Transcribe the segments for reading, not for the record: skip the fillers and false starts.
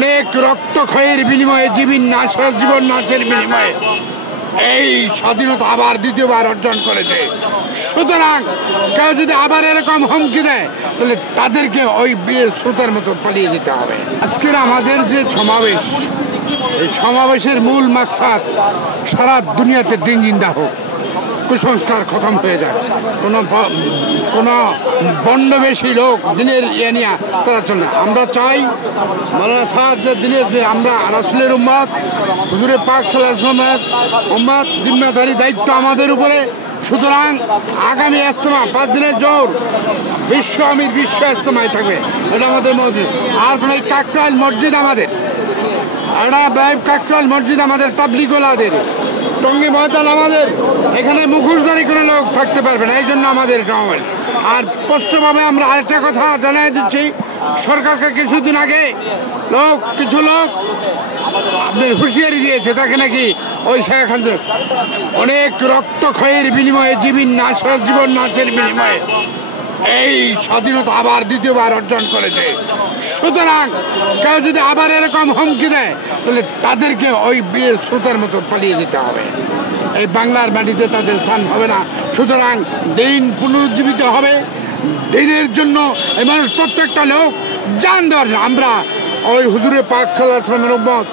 অনেক রক্তক্ষয়ের বিনিময়ে জীবন নাশের বিনিময়ে এই স্বাধীনতা আবার দ্বিতীয়বার অর্জন করেছে। সুতরাং কেউ যদি আবার এরকম হুমকি দেয় তাহলে তাদেরকে ওই বিয়ের স্রোতের মতো পালিয়ে যেতে হবে। আজকের আমাদের যে সমাবেশ, এই সমাবেশের মূল মাকসাদ সারা দুনিয়াতে দিন জিন্দা হোক, কুসংস্কার খতম হয়ে যায়, কোনো বন্ডবেশী লোক দিনের ইয়ে নিয়ে তারা চলে। আমরা চাই মৌলানা সাহেব যে দিনের যে আমরা রাসূলের উম্মত, হুজুরে পাক সাল্লাল্লাহু আলাইহি ওয়াসাল্লামের উম্মত, জিম্মাদারি দায়িত্ব আমাদের উপরে। সুতরাং আগামী ইজতেমা 5 দিনের জোর বিশ্ব ইজতেমায় থাকবে, এটা আমাদের মসজিদ। আর কোনো কাকরাইল মসজিদ আমাদের, এটা কাকরাইল মসজিদ আমাদের, তাবলিগওয়ালাদের টঙ্গী ময়দান আমাদের, এখানে মুখোশধারী কোনো লোক থাকতে পারবে না, এই জন্য আমাদের সমাবেশ। আর স্পষ্টভাবে আমরা আরেকটা কথা জানাই দিচ্ছি, সরকারকে কিছুদিন আগে কিছু লোক আপনার হুঁশিয়ারি দিয়েছে, তাকে নাকি ওই শেখ হাসিনা অনেক রক্তক্ষয়ের বিনিময়ে জীবন নাশের বিনিময়ে এই স্বাধীনতা আবার দ্বিতীয়বার অর্জন করেছে। সুতরাং কেউ যদি আবার এরকম হুমকি দেয় তাহলে তাদেরকে ওই বিয়ের স্রোতের মতো পালিয়ে যেতে হবে। এই বাংলার মাটিতে তাদের স্থান হবে না। সুতরাং দিন পুনরুজ্জীবিত হবে, দিনের জন্য এই মানুষ প্রত্যেকটা লোক জান দেওয়ার। আমরা ওই হুজুরে পাক সাল্লাল্লাহু আলাইহি ওয়াসাল্লামের উম্মত,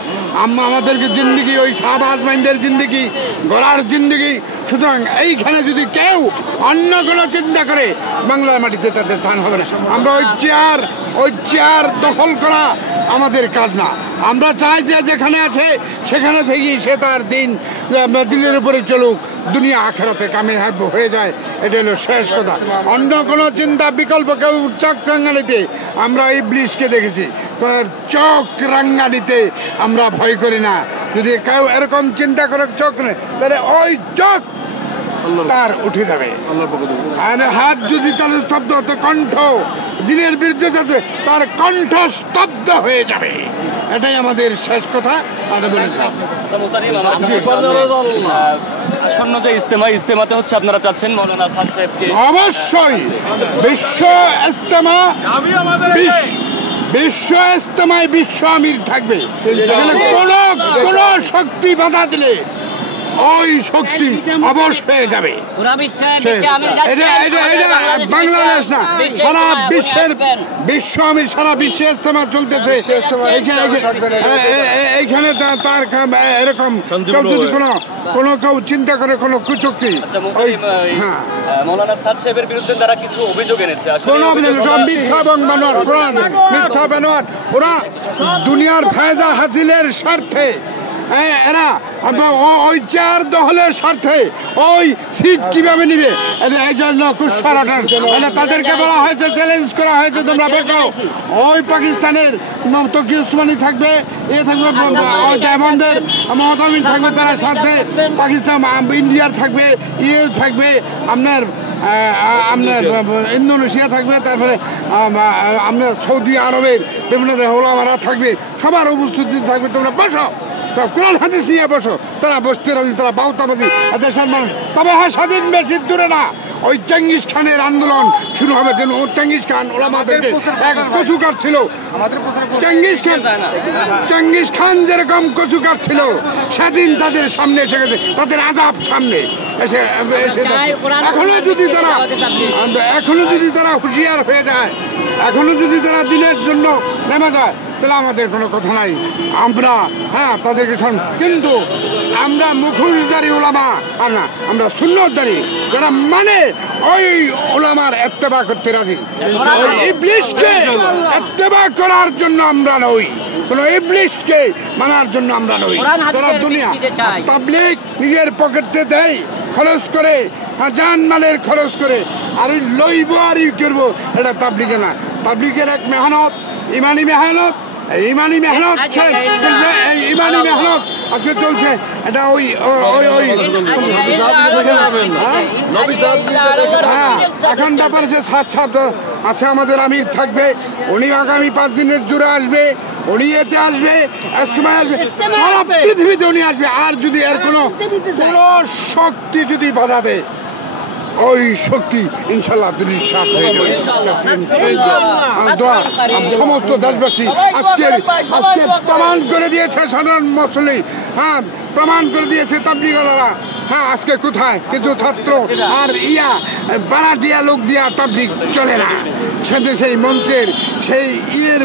আমাদেরকে জিন্দেগি ওই সাহাবা আজমাইনদের জিন্দেগি গড়ার জিন্দেগি। সুতরাং এইখানে যদি কেউ অন্য কোনো চিন্তা করে বাংলার মাটিতে তাদের স্থান হবে না। আমরা ওই চেয়ার দখল করা আমাদের কাজ না। আমরা চাই যে যেখানে আছে সেখানে থেকেই সে তার দিনের উপরে চলুক, দুনিয়া আখেরাতে কামিয়াব হয়ে যায়, এটা হলো শেষ কথা। অন্য কোনো চিন্তা বিকল্প কেউ চোখ রাঙ্গানিতে, আমরা ইবলিশকে দেখেছি, চোখ রাঙ্গানিতে আমরা ভয় করি না। যদি কেউ এরকম চিন্তা করে চোখ নেই তাহলে ওই চোখ তার উঠে যাবে। হাত যদি তার স্তব্ধ হতো, কণ্ঠ দিনের বিরুদ্ধে যাবে, তার কণ্ঠ স্তব্ধ হয়ে যাবে। এটাই আমাদের শেষ কথা। ইজতেমাতে হচ্ছে আপনারা চাচ্ছেন মৌলানা সাহেবকে অবশ্যই বিশ্ব ইজতেমায় বিশ্ব আমির থাকবে। এখানে কোন শক্তি বাধা দিলে ওই শক্তি অবশ হয়ে যাবে। বাংলাদেশ না, সারা বিশ্বে ইজতেমা চলতেছে। এইখানে তার এরকম কেউ যদি কেউ চিন্তা করে কোনো কুচক্তি, মৌলানা সাহেবের বিরুদ্ধে তারা কিছু অভিযোগ এনেছে, সব মিথ্যা এবং মিথ্যা বানোয়াট। ওরা দুনিয়ার ফায়দা হাসিলের স্বার্থে, এরা ওই চেয়ার দখলের স্বার্থে ওই সিট কিভাবে নিবে, এই জন্য তাদেরকে বলা হয়েছে, চ্যালেঞ্জ করা হয়েছে, তোমরা বসো। ওই পাকিস্তানের তকি উসমানি থাকবে, থাকবে ডায়মন্ডের মহতামিন থাকবে, তার সাথে পাকিস্তান ইন্ডিয়ার থাকবে, থাকবে আপনার ইন্দোনেশিয়া থাকবে, তারপরে আপনার সৌদি আরবের বিভিন্ন ওলামারা থাকবে, সবার উপস্থিতি থাকবে। তোমরা বসো, কোরআন হাদিস নিয়ে বসো। তারা বসতে রাজি, তারা বাউতাবাদী দেশের মানুষ। তবে হ্যাঁ, স্বাধীন বেশি দূরে না, ওই চেঙ্গিস খানের আন্দোলন শুরু হবে। যেন চেঙ্গিস খান ওলামাদেরকে এক কচুকার ছিল। চেঙ্গিস খান যেরকম কচুকার ছিল, সেদিন তাদের সামনে এসে গেছে, তাদের আযাব সামনে এসে এখনো যদি তারা হুঁশিয়ার হয়ে যায়, এখনো যদি তারা দিনের জন্য নেমে যায়, তাহলে আমাদের কোনো কথা নাই। আমরা তাদেরকে কিন্তু আমরা মুখোশধারী ওলামা আর না, আমরা সুন্নতধারী যারা মানে ওই ওলামার ইত্তেবা করতে রাজি। ওই ইবলিশকে ইত্তেবা করার জন্য আমরা নই, কোনো ইবলিশকে মানার জন্য আমরা নই। তারা দুনিয়া তাবলীগ নিজের পকেটে দেয়, খরচ করে, জানমালের খরচ করে, আর লইব আর করবো, এটা তাবলীগে না। তাবলীগের এক মেহনত, ইমানি মেহনত আজকে চলছে। এটা এখন ব্যাপার আছে, আচ্ছা আমাদের আমির থাকবে, উনি আগামী 5 দিনের জুড়ে আসবে, উনি এতে আসবে, পৃথিবীতে উনি আসবে। আর যদি এর কোনো শক্তি যদি বাধা দেয়, ওই শক্তি ইনশাল্লাহ দুলিশাত হয়ে যাবে। সমস্ত দেশবাসী আজকে প্রমাণ করে দিয়েছে সাধারণ মুসলিম, হ্যাঁ প্রমাণ করে দিয়েছে তাবলিগওয়ালারা। হ্যাঁ আজকে কোথায় কিছু ছাত্র আর বারাটিয়া লোক দিয়া তাবলিগ চলে না, সেদিন সেই মঞ্চের সেই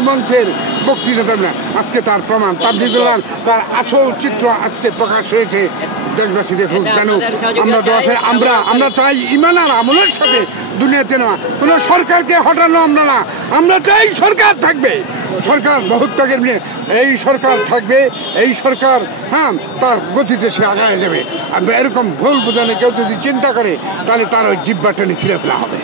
মঞ্চের বক্তৃতা দেন না, আজকে তার প্রমাণ তাবলিগওয়ালার তার আসল চিত্র আজকে প্রকাশ হয়েছে। দেশবাসী দেখুন জানুক, আমরা চাই ইমান আর আমলের সাথে দুনিয়াতে না, কোনো সরকারকে হটানো আমরা না, আমরা চাই সরকার থাকবে, সরকার বহুত্যাগের নিয়ে এই সরকার থাকবে, এই সরকার হ্যাঁ তার গতিতে সে আগায় যাবে। আর এরকম ভুল বোঝানো কেউ যদি চিন্তা করে তাহলে তার ওই জিহ্বা টেনে ছিঁড়ে ফেলা হবে।